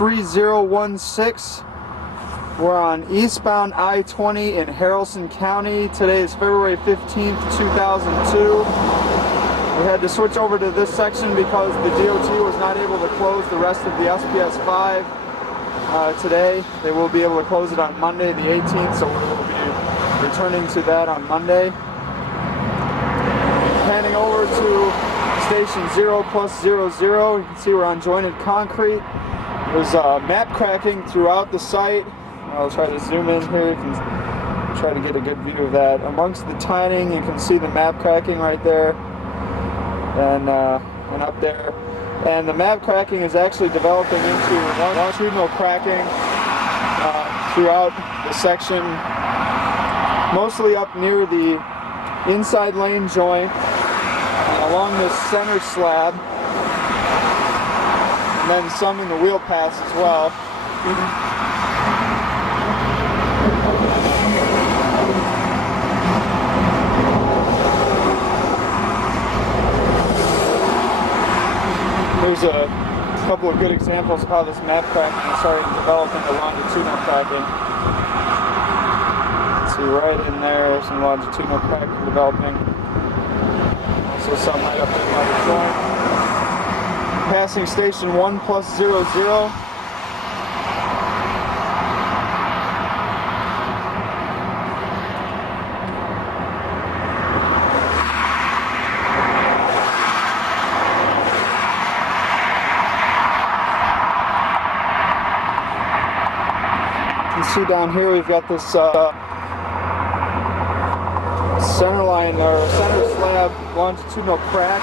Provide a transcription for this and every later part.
3016. We're on eastbound I-20 in Haralson County. Today is February 15th, 2002. We had to switch over to this section because the DOT was not able to close the rest of the SPS 5 today. They will be able to close it on Monday the 18th, so we will be returning to that on Monday. Panning over to station 0+00, you can see we're on jointed concrete. There's map cracking throughout the site. I'll try to zoom in here. You can try to get a good view of that. Amongst the tiling, you can see the map cracking right there, and up there. And the map cracking is actually developing into longitudinal cracking throughout the section, mostly up near the inside lane joint and along this center slab, and then some in the wheel paths as well. There's a couple of good examples of how this map cracking is starting to develop into longitudinal cracking. See right in there, some longitudinal cracking developing. Also some right up in the other joint. Passing station 1+00. You can see down here we've got this center line or center slab longitudinal crack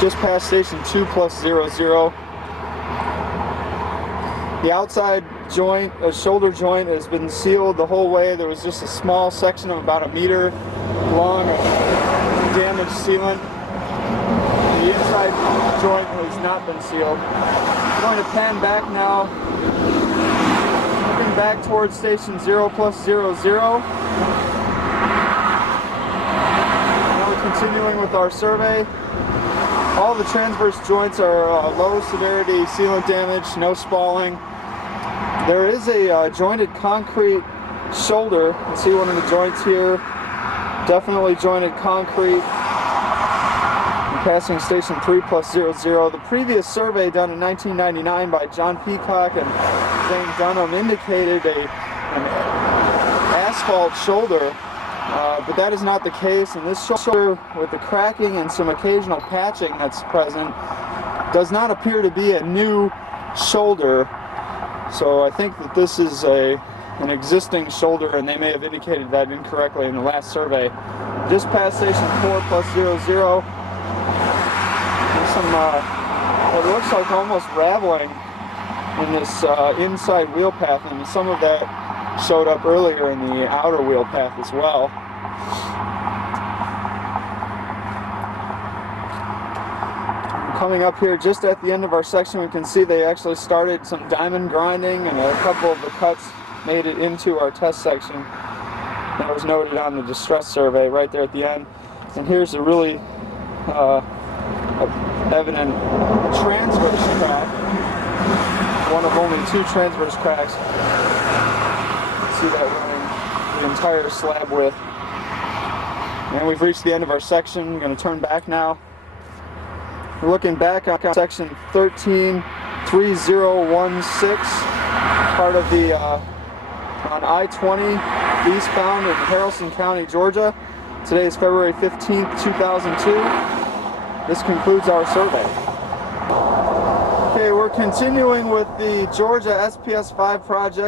just past station 2+00. The outside joint, shoulder joint, has been sealed the whole way. There was just a small section of about 1 meter long of damaged sealant. The inside joint has not been sealed. I'm going to pan back now, looking back towards station 0+00. Now we're continuing with our survey. All the transverse joints are low severity sealant damage, no spalling. There is a jointed concrete shoulder. You can see one of the joints here. Definitely jointed concrete. I'm passing station 3+00. The previous survey done in 1999 by John Peacock and Zane Dunham indicated an asphalt shoulder, but that is not the case. And this shoulder, with the cracking and some occasional patching that's present, does not appear to be a new shoulder. So I think that this is an existing shoulder, and they may have indicated that incorrectly in the last survey. Just past station 4+00. There's some what looks like almost raveling in this inside wheel path, and some of that showed up earlier in the outer wheel path as well. Coming up here just at the end of our section, we can see they actually started some diamond grinding, and a couple of the cuts made it into our test section. That was noted on the distress survey right there at the end. And here's a really evident transverse crack, one of only 2 transverse cracks. See that running the entire slab width. And we've reached the end of our section. I'm going to turn back now. We're looking back on section 133016, part of the on I-20 eastbound in Haralson County, Georgia. Today is February 15th, 2002. This concludes our survey. Okay, we're continuing with the Georgia SPS 5 project.